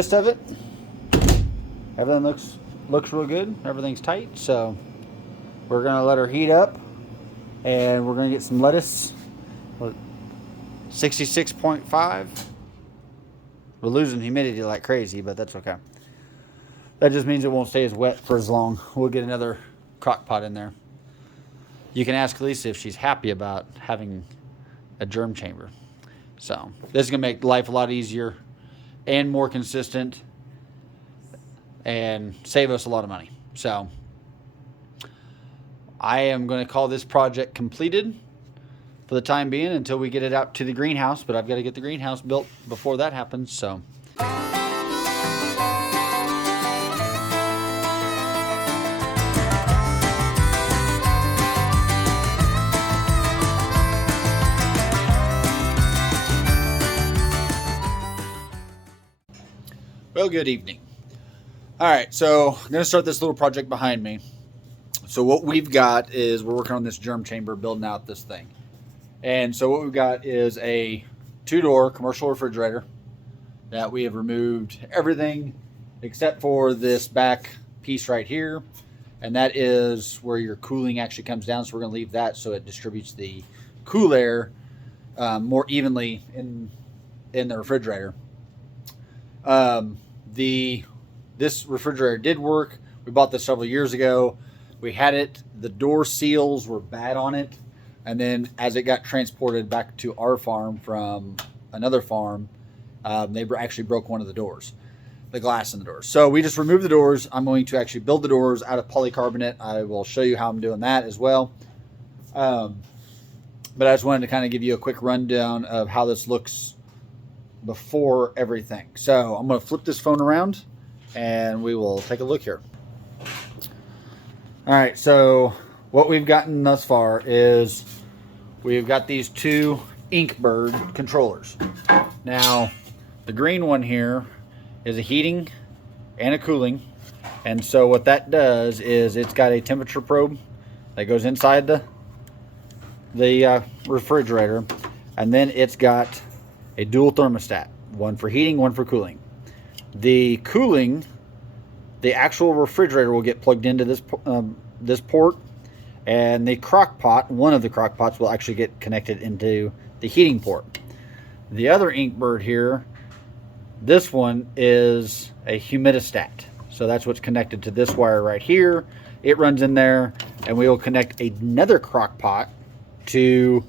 Rest of it, everything looks real good. Everything's tight, so we're gonna let her heat up, and we're gonna get some lettuce. 66.5. We're losing humidity like crazy, but that's okay. That just means it won't stay as wet for as long. We'll get another crock pot in there. You can ask Lisa if she's happy about having a germ chamber. So this is gonna make life a lot easier and more consistent and save us a lot of money. So I am going to call this project completed for the time being until we get it out to the greenhouse, but I've got to get the greenhouse built before that happens. So well, good evening. All right, so I'm going to start this little project behind me. So what we've got is we're working on this germ chamber, building out this thing. And so what we've got is a 2-door commercial refrigerator that we have removed everything except for this back piece right here. And that is where your cooling actually comes down. So we're going to leave that so it distributes the cool air more evenly in the refrigerator. This refrigerator did work. We bought this several years ago. We had it, the door seals were bad on it. And then as it got transported back to our farm from another farm, they actually broke one of the doors, the glass in the doors. So we just removed the doors. I'm going to actually build the doors out of polycarbonate. I will show you how I'm doing that as well. But I just wanted to kind of give you a quick rundown of how this looks before everything. So I'm going to flip this phone around and we will take a look here. All right, so what we've gotten thus far is we've got these 2 Inkbird controllers. Now, the green one here is a heating and a cooling. And so what that does is it's got a temperature probe that goes inside the refrigerator. And then it's got a dual thermostat, one for heating, one for cooling. The cooling, the actual refrigerator will get plugged into this port, and the crock pot, one of the crock pots, will actually get connected into the heating port. The other Inkbird here, this one is a humidistat. So that's what's connected to this wire right here. It runs in there, and we will connect another crock pot to,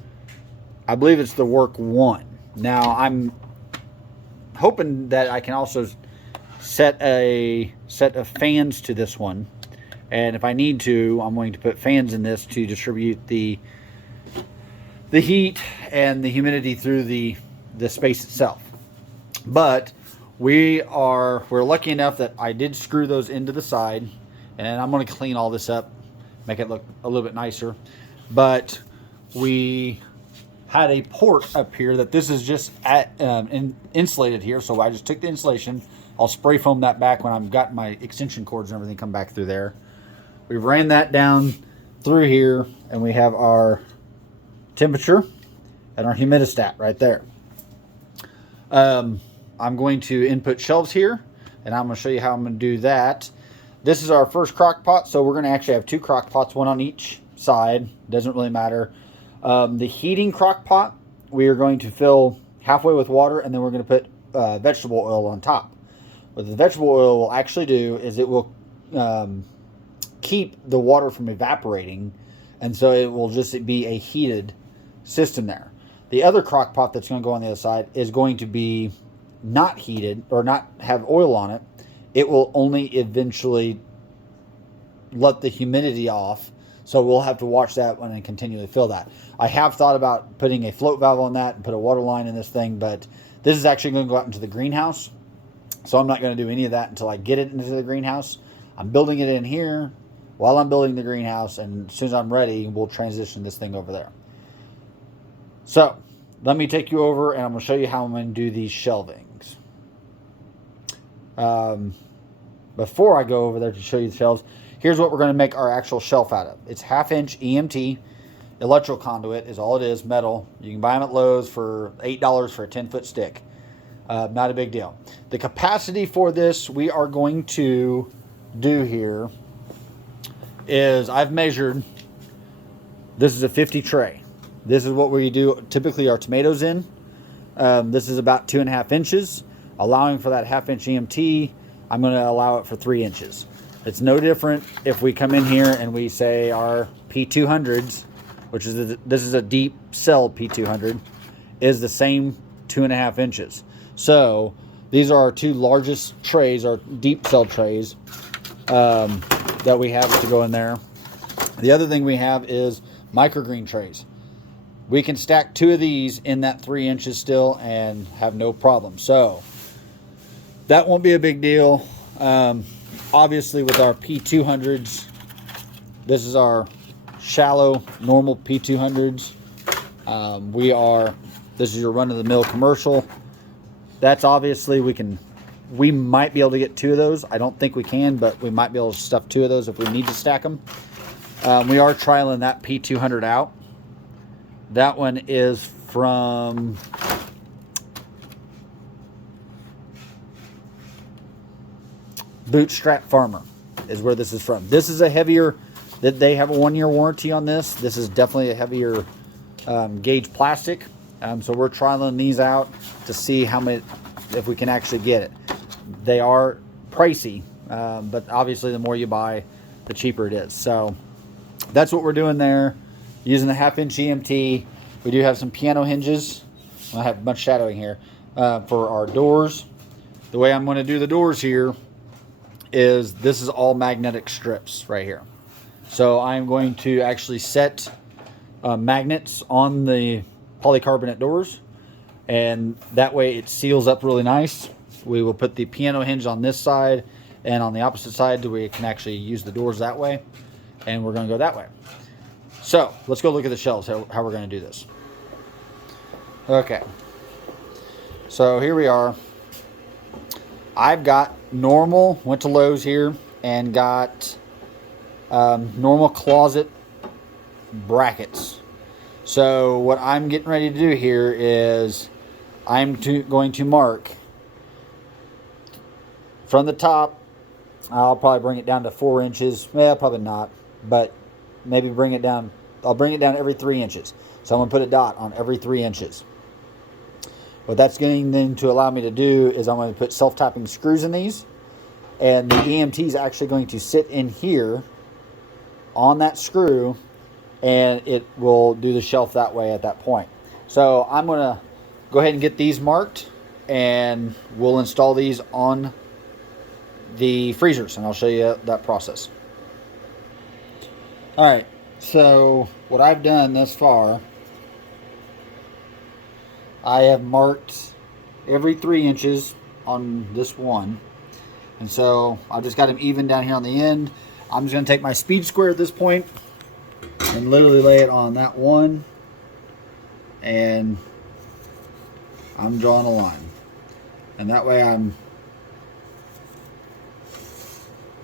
I believe it's the Work 1. Now I'm hoping that I can also set a set of fans to this one. And if I need to, I'm going to put fans in this to distribute the heat and the humidity through the space itself. But we're lucky enough that I did screw those into the side, and I'm going to clean all this up, make it look a little bit nicer. But we had a port up here that this is just insulated here, so I just took the insulation. I'll spray foam that back when I've got my extension cords and everything come back through there. We've ran that down through here, and we have our temperature and our humidistat right there. I'm going to input shelves here, and I'm going to show you how I'm going to do that. This is our first crock pot, so we're going to actually have 2 crock pots, one on each side. Doesn't really matter. The heating crock pot, we are going to fill halfway with water, and then we're going to put vegetable oil on top. What the vegetable oil will actually do is it will keep the water from evaporating, and so it will just be a heated system there. The other crock pot that's going to go on the other side is going to be not heated or not have oil on it. It will only eventually let the humidity off, so we'll have to watch that one and continually fill that. I have thought about putting a float valve on that and put a water line in this thing, but this is actually going to go out into the greenhouse, so I'm not going to do any of that until I get it into the greenhouse. I'm building it in here while I'm building the greenhouse, and as soon as I'm ready, we'll transition this thing over there. So let me take you over, and I'm going to show you how I'm going to do these shelvings. Before I go over there to show you the shelves, here's what we're going to make our actual shelf out of. It's 1/2-inch EMT electrical conduit is all it is, metal. You can buy them at Lowe's for $8 for a 10-foot stick. Not a big deal. The capacity for this we are going to do here is, I've measured, this is a 50 tray. This is what we do typically our tomatoes in. This is about 2.5 inches. Allowing for that 1/2 inch EMT, I'm going to allow it for 3 inches. It's no different if we come in here and we say our P200s, which is this is a deep cell P200, is the same 2.5 inches. So these are our two largest trays, our deep cell trays that we have to go in there. The other thing we have is microgreen trays. We can stack 2 of these in that 3 inches still and have no problem. So that won't be a big deal. Obviously with our P200s, this is our shallow normal P200s. This is your run-of-the-mill commercial. That's obviously we might be able to get 2 of those. I don't think we can, but we might be able to stuff 2 of those if we need to stack them. We are trialing that P200 out. That one is from Bootstrap Farmer is where this is from. This is a heavier, that they have a 1-year warranty on this. This is definitely a heavier gauge plastic. So we're trialing these out to see if we can actually get it. They are pricey, but obviously the more you buy, the cheaper it is. So that's what we're doing there, using the 1/2 inch EMT. We do have some piano hinges. I have a bunch of shadowing here for our doors. The way I'm going to do the doors here is this is all magnetic strips right here. So I'm going to actually set magnets on the polycarbonate doors, and that way it seals up really nice. We will put the piano hinge on this side, and on the opposite side we can actually use the doors that way, and we're going to go that way. So let's go look at the shelves, how we're going to do this. Okay, so here we are. I've got normal, went to Lowe's here and got normal closet brackets. So what I'm getting ready to do here is I'm going to mark from the top. I'll probably bring it down to 4 inches. Well, probably not, but maybe bring it down. I'll bring it down every 3 inches. So I'm going to put a dot on every 3 inches. What that's going then to allow me to do is I'm going to put self-tapping screws in these, and the EMT is actually going to sit in here on that screw, and it will do the shelf that way at that point. So I'm going to go ahead and get these marked, and we'll install these on the freezers, and I'll show you that process. Alright, so what I've done thus far, I have marked every 3 inches on this one, and so I've just got them even down here on the end. I'm just going to take my speed square at this point and literally lay it on that one, and I'm drawing a line, and that way I'm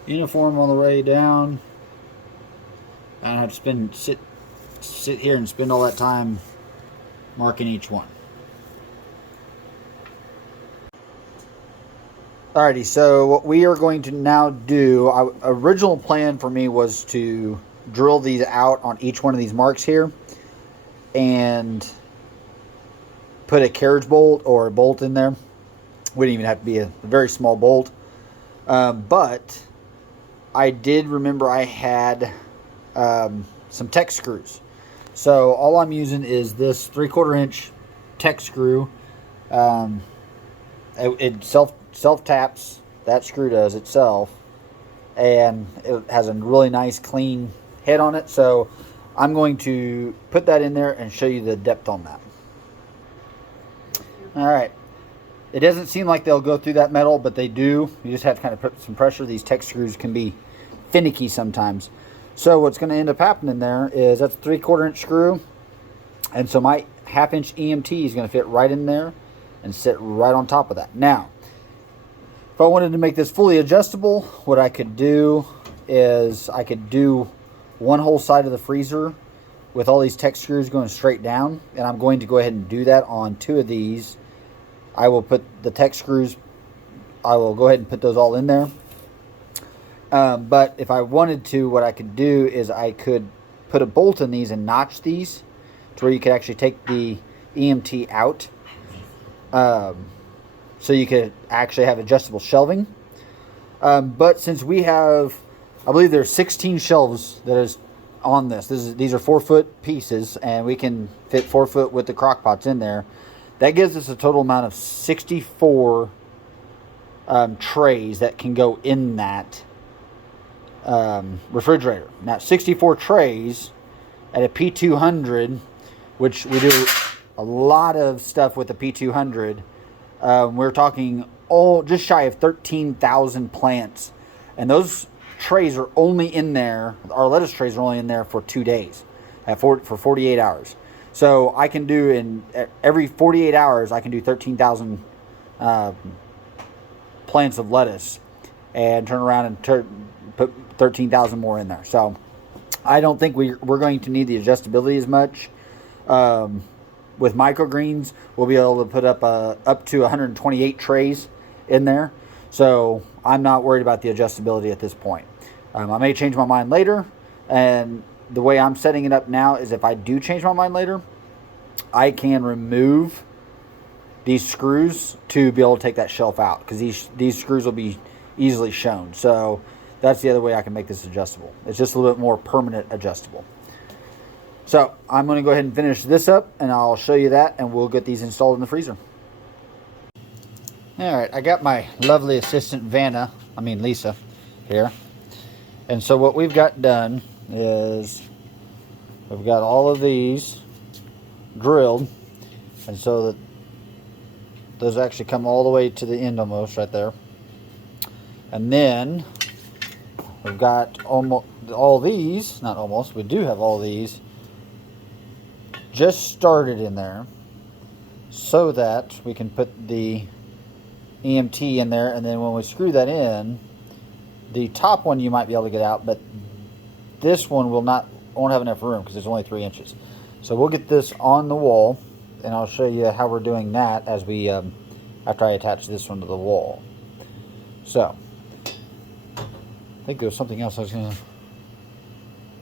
uniform all the way down. I don't have to sit here and spend all that time marking each one. Alrighty, so what we are going to now do, original plan for me was to drill these out on each one of these marks here and put a carriage bolt or a bolt in there. Wouldn't even have to be a very small bolt. But I did remember I had some Tech screws. So all I'm using is this 3/4 inch Tech screw. It self taps. That screw does itself, and it has a really nice clean head on it. So I'm going to put that in there and show you the depth on that. All right, it doesn't seem like they'll go through that metal, but they do. You just have to kind of put some pressure. These Tech screws can be finicky sometimes. So what's going to end up happening there is that's a 3/4 inch screw, and so my 1/2 inch EMT is going to fit right in there and sit right on top of that. Now, if I wanted to make this fully adjustable, what I could do is I could do one whole side of the freezer with all these Tech screws going straight down, and I'm going to go ahead and do that on 2 of these I will put the tech screws, I will go ahead and put those all in there. But if I wanted to, what I could do is I could put a bolt in these and notch these to where you could actually take the EMT out. So you could actually have adjustable shelving. But since we have, I believe there's 16 shelves that is on this. These are 4-foot pieces, and we can fit 4 foot with the crock pots in there. That gives us a total amount of 64 trays that can go in that refrigerator. Now, 64 trays at a P200, which we do a lot of stuff with the P200. We're talking just shy of 13,000 plants, and those trays are only in there. Our lettuce trays are only in there for 2 days, for 48 hours. So I can do in every 48 hours, I can do 13,000 plants of lettuce, and turn around and put 13,000 more in there. So I don't think we're going to need the adjustability as much. With microgreens, we'll be able to put up to 128 trays in there. So I'm not worried about the adjustability at this point. I may change my mind later, and the way I'm setting it up now is if I do change my mind later, I can remove these screws to be able to take that shelf out, because these screws will be easily shown. So that's the other way I can make this adjustable. It's just a little bit more permanent adjustable. So I'm going to go ahead and finish this up, and I'll show you that, and we'll get these installed in the freezer. Alright, I got my lovely assistant Lisa here. And so what we've got done is we've got all of these drilled, and so that those actually come all the way to the end almost right there. And then we've got almost all these, not almost, we do have all these just started in there so that we can put the EMT in there, and then when we screw that in, the top one you might be able to get out, but this one won't have enough room because it's only 3 inches. So we'll get this on the wall, and I'll show you how we're doing that as we after I attach this one to the wall. So I think there was something else I was gonna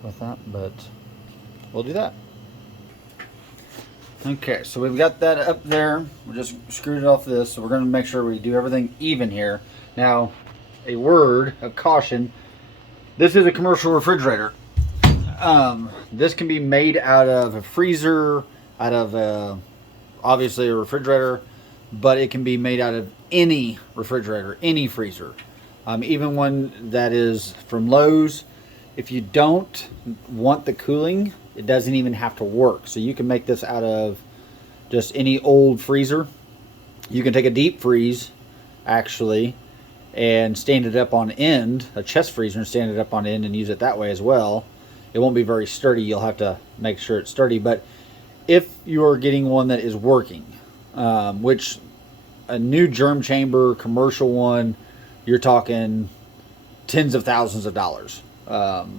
with that, but we'll do that. Okay, so we've got that up there. We just screwed it off this, so we're going to make sure we do everything even here. Now, a word of caution: this is a commercial refrigerator. This can be made out of a freezer, out of obviously a refrigerator, but it can be made out of any refrigerator, any freezer, even one that is from Lowe's. If you don't want the cooling, it doesn't even have to work. So you can make this out of just any old freezer. You can take a deep freeze, actually, and stand it up on end, a chest freezer, and stand it up on end and use it that way as well. It won't be very sturdy. You'll have to make sure it's sturdy. But if you're getting one that is working, which a new germ chamber commercial one, you're talking tens of thousands of dollars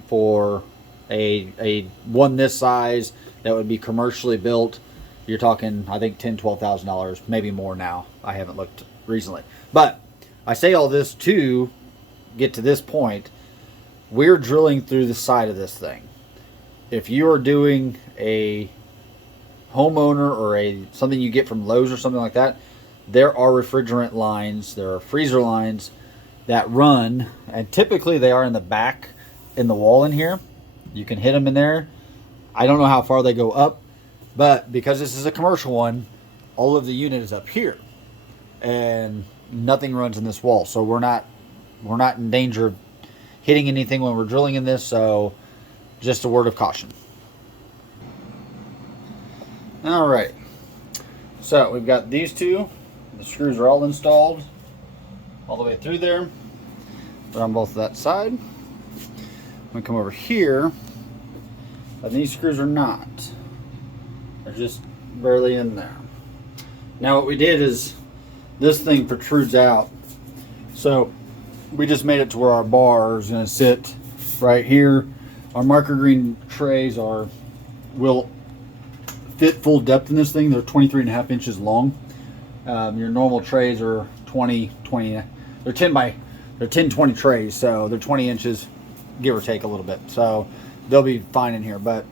for a one this size that would be commercially built. You're talking, I think, $10,000-$12,000, maybe more now. I haven't looked recently. But I say all this to get to this point. We're drilling through the side of this thing. If you are doing a homeowner or something you get from Lowe's or something like that, there are refrigerant lines, there are freezer lines that run, and typically they are in the back in the wall in here. You can hit them in there. I don't know how far they go up, but because this is a commercial one, all of the unit is up here, and nothing runs in this wall. So we're not in danger of hitting anything when we're drilling in this. So just a word of caution. All right. So we've got these two. The screws are all installed all the way through there. They're on both that side. I'm gonna come over here, and these screws are not. They're just barely in there. Now what we did is this thing protrudes out, so we just made it to where our bar is going to sit right here. Our microgreen trays will fit full depth in this thing. They're 23.5 inches long. Your normal trays are 20, they're 10, 20 trays, so they're 20 inches, give or take a little bit. So they'll be fine in here, but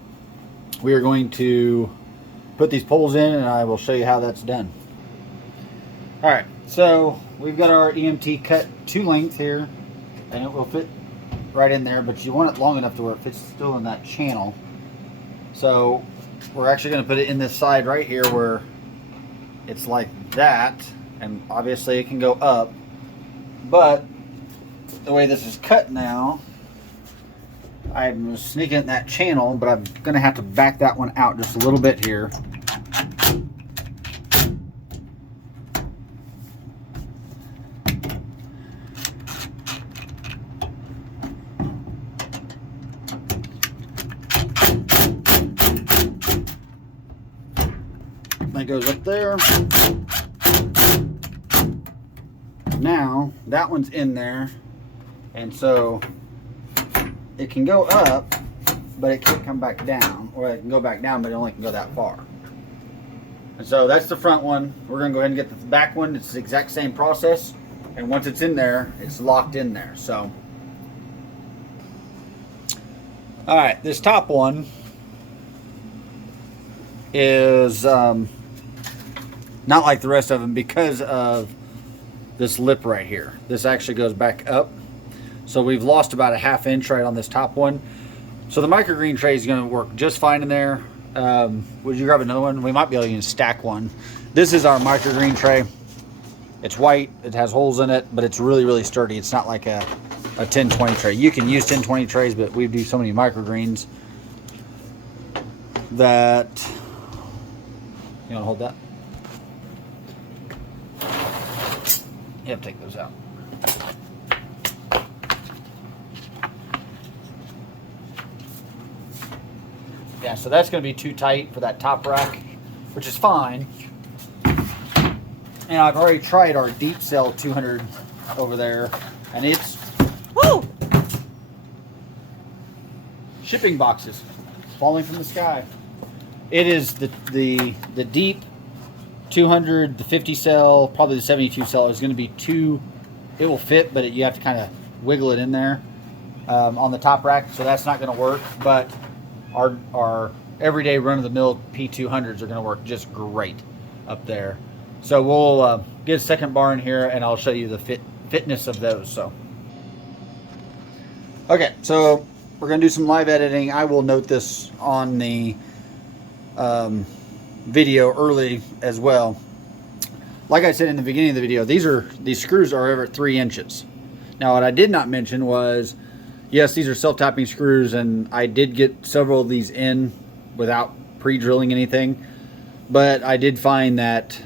we are going to put these poles in and I will show you how that's done. All right, so we've got our EMT cut to length here, and it will fit right in there, but you want it long enough to where it fits still in that channel. So we're actually going to put it in this side right here where it's like that, and obviously it can go up, but the way this is cut now, I'm sneaking it in that channel, but I'm going to have to back that one out just a little bit here. That goes up there. Now that one's in there, and so it can go up, but it can't come back down, or it can go back down, but it only can go that far. And so that's the front one. We're going to go ahead and get the back one. It's the exact same process, and once it's in there, it's locked in there. So all right, this top one is not like the rest of them because of this lip right here. This actually goes back up. So we've lost about a ½ inch right on this top one. So the microgreen tray is going to work just fine in there. Would you grab another one? We might be able to stack one. This is our microgreen tray. It's white. It has holes in it, but it's really, really sturdy. It's not like a 1020 tray. You can use 1020 trays, but we do so many microgreens that... You want to hold that? You have to take those out. Yeah, so that's going to be too tight for that top rack, which is fine. And I've already tried our deep cell 200 over there, and it's woo! Shipping boxes falling from the sky. It is the deep 200, the 50 cell, probably the 72 cell is going to be too. It will fit, but you have to kind of wiggle it in there on the top rack, so that's not going to work. But our everyday run-of-the-mill P200s are going to work just great up there. So we'll get a second bar in here, and I'll show you the fitness of those. So, okay, so we're going to do some live editing. I will note this on the video early as well. Like I said in the beginning of the video, these screws are over at 3 inches. Now, what I did not mention was, yes, these are self-tapping screws, and I did get several of these in without pre-drilling anything, but I did find that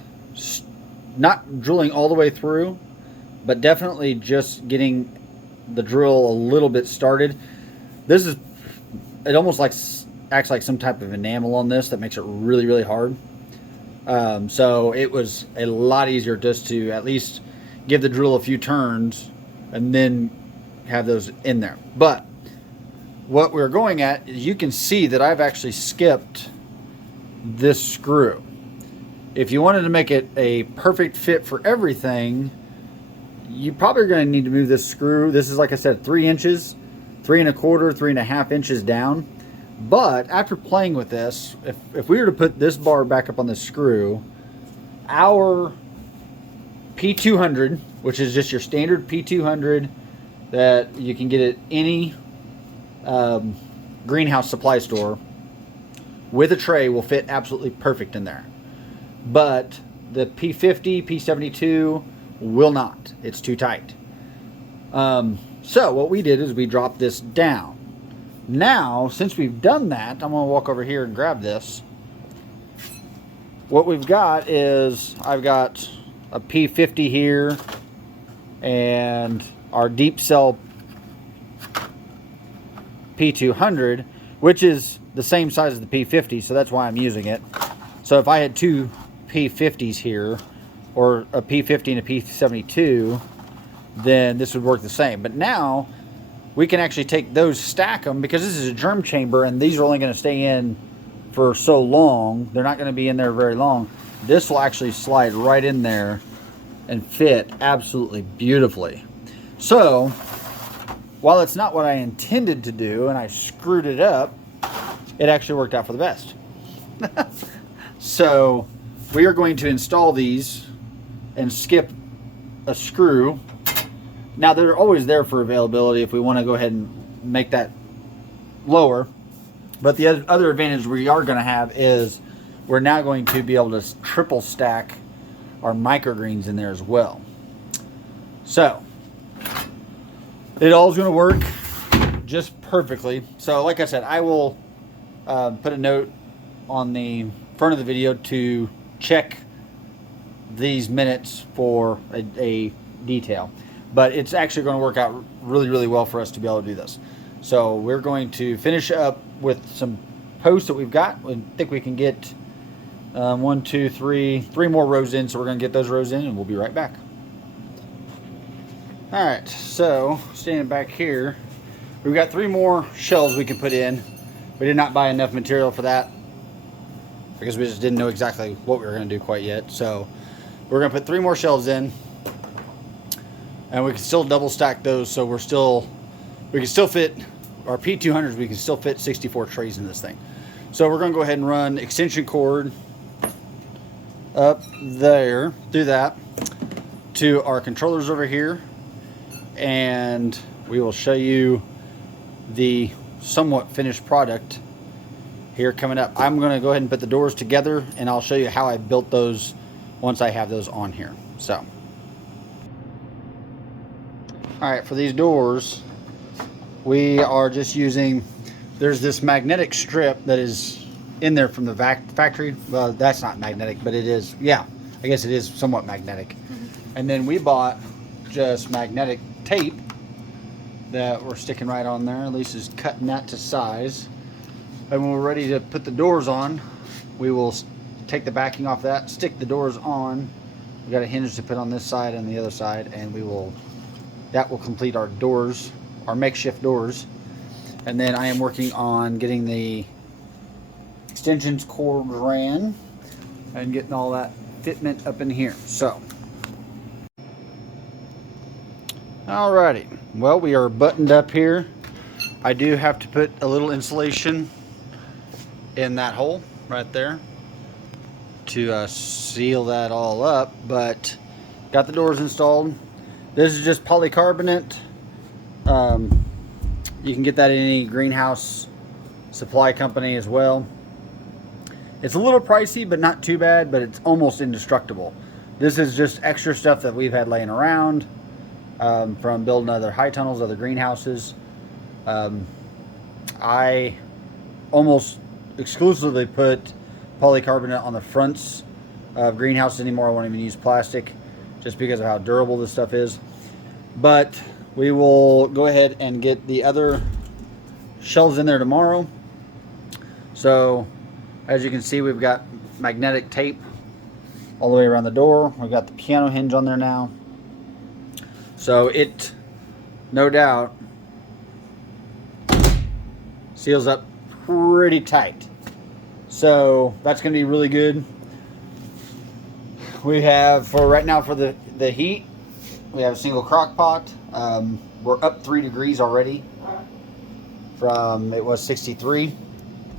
not drilling all the way through, but definitely just getting the drill a little bit started. It almost acts like some type of enamel on this that makes it really, really hard. So it was a lot easier just to at least give the drill a few turns and then have those in there. But what we're going at is, you can see that I've actually skipped this screw. If you wanted to make it a perfect fit for everything, you probably are going to need to move this screw. This is, like I said, 3 inches, 3 1/4, 3 1/2 inches down. But after playing with this, if we were to put this bar back up on this screw, our P200, which is just your standard P200 that you can get at any greenhouse supply store with a tray, will fit absolutely perfect in there. But the P50, P72 will not. It's too tight. So what we did is we dropped this down. Now, since we've done that, I'm going to walk over here and grab this. What we've got is, I've got a P50 here and our deep cell P200, which is the same size as the P50, so that's why I'm using it. So if I had two P50s here, or a P50 and a P72, then this would work the same. But now we can actually take those, stack them, because this is a germ chamber and these are only going to stay in for so long. They're not going to be in there very long. this will actually slide right in there and fit absolutely beautifully. So while it's not what I intended to do and I screwed it up, it actually worked out for the best. So we are going to install these and skip a screw. Now they're always there for availability if we want to go ahead and make that lower. But the other advantage we are going to have is we're now going to be able to triple stack our microgreens in there as well. So it all is going to work just perfectly. So like I said, I will put a note on the front of the video to check these minutes for a detail. But it's actually going to work out really, really well for us to be able to do this. So we're going to finish up with some posts that we've got. I think we can get 1, 2, 3 more rows in. So we're going to get those rows in and we'll be right back. All right, so standing back here, we've got 3 more shelves we can put in. We did not buy enough material for that because we just didn't know exactly what we were going to do quite yet. So we're going to put 3 more shelves in, and we can still double stack those. So we can still fit our P200s. We can still fit 64 trays in this thing. So we're going to go ahead and run extension cord up there through that to our controllers over here, and we will show you the somewhat finished product here coming up. I'm going to go ahead and put the doors together, and I'll show you how I built those once I have those on here. So all right, for these doors we are just using, there's this magnetic strip that is in there from the factory. Well, that's not magnetic, but it is, yeah, I guess it is somewhat magnetic. And then we bought just magnetic tape that we're sticking right on there. Lisa's cutting that to size. And when we're ready to put the doors on, we will take the backing off that, stick the doors on. We got a hinge to put on this side and the other side, and that will complete our doors, our makeshift doors. And then I am working on getting the extensions cord ran and getting all that fitment up in here. So alrighty, well, we are buttoned up here. I do have to put a little insulation in that hole right there to seal that all up, but got the doors installed. This is just polycarbonate. You can get that in any greenhouse supply company as well. It's a little pricey, but not too bad, but it's almost indestructible. This is just extra stuff that we've had laying around from building other high tunnels, other greenhouses. I almost exclusively put polycarbonate on the fronts of greenhouses anymore. I won't even use plastic just because of how durable this stuff is. But we will go ahead and get the other shelves in there tomorrow. So as you can see, we've got magnetic tape all the way around the door. We've got the piano hinge on there now. So it, no doubt, seals up pretty tight. So that's going to be really good. We have, for right now, for the heat, we have a single crock pot. We're up 3 degrees already from, it was 63,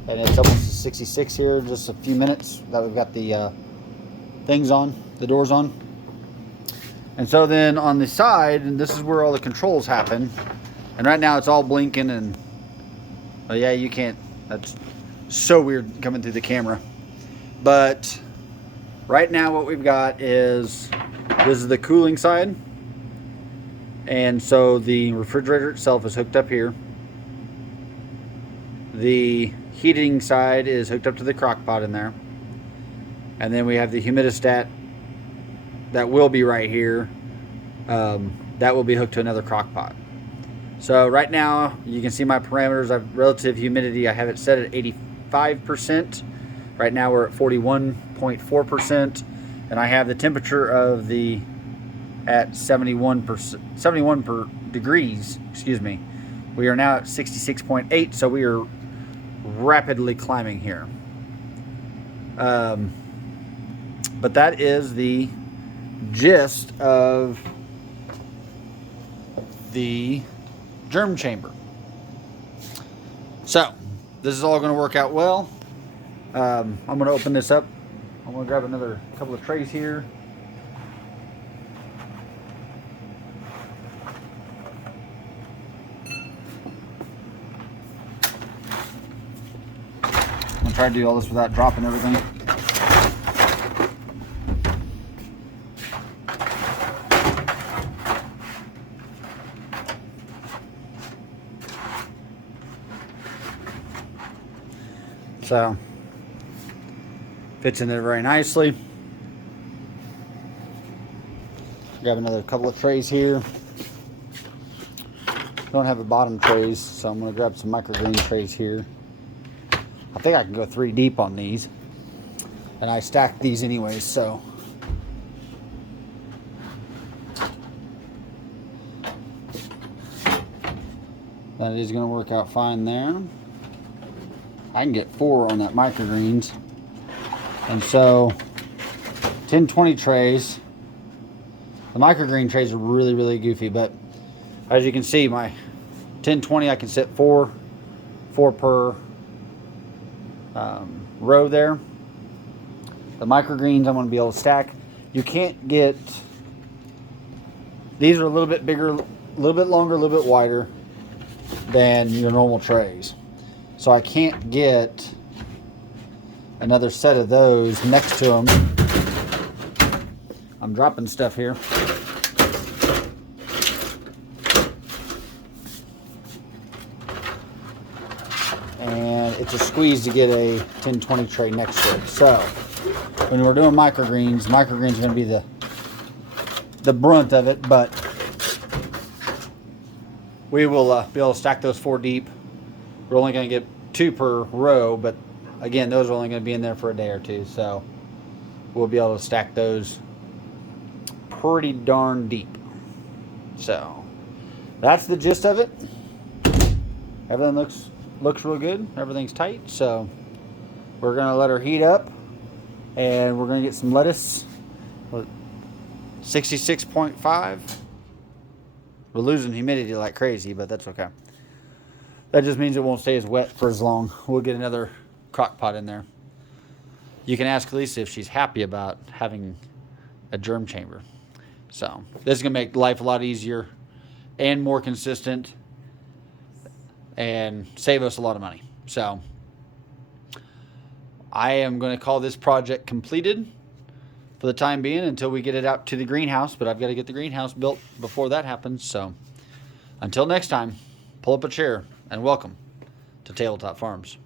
and it's almost 66 here in just a few minutes that we've got the things on, the doors on. And so then on the side, and this is where all the controls happen, and right now it's all blinking, and oh yeah, you can't, that's so weird coming through the camera. But right now what we've got is, this is the cooling side, and so the refrigerator itself is hooked up here. The heating side is hooked up to the crock pot in there, and then we have the humidistat that will be right here. That will be hooked to another crock pot. So right now you can see my parameters of relative humidity. I have it set at 85%. Right now we're at 41.4%, and I have the temperature of the at 71 degrees, excuse me. We are now at 66.8, so we are rapidly climbing here. But that is the gist of the germ chamber. So this is all going to work out well. I'm going to open this up. I'm going to grab another couple of trays here. I'm going to try to do all this without dropping everything. So, fits in there very nicely. Grab another couple of trays here. Don't have the bottom trays, so I'm going to grab some microgreen trays here. I think I can go 3 deep on these. And I stacked these anyways, so. That is going to work out fine there. I can get 4 on that microgreens. And so 10-20 trays. The microgreen trays are really, really goofy, but as you can see, my 10-20 I can set 4 per row there. The microgreens I'm going to be able to stack. You can't get, these are a little bit bigger, a little bit longer, a little bit wider than your normal trays. So I can't get another set of those next to them. I'm dropping stuff here. And it's a squeeze to get a 10-20 tray next to it. So when we're doing microgreens are going to be the brunt of it, but we will be able to stack those 4 deep. We're only going to get 2 per row, but again, those are only going to be in there for a day or 2, so we'll be able to stack those pretty darn deep. So that's the gist of it. Everything looks real good. Everything's tight, so we're going to let her heat up, and we're going to get some lettuce. 66.5. We're losing humidity like crazy, but that's okay. That just means it won't stay as wet for as long. We'll get another crock pot in there. You can ask Lisa if she's happy about having a germ chamber. So this is going to make life a lot easier and more consistent and save us a lot of money. So I am going to call this project completed for the time being until we get it out to the greenhouse. But I've got to get the greenhouse built before that happens. So until next time, pull up a chair and welcome to Tabletop Farms.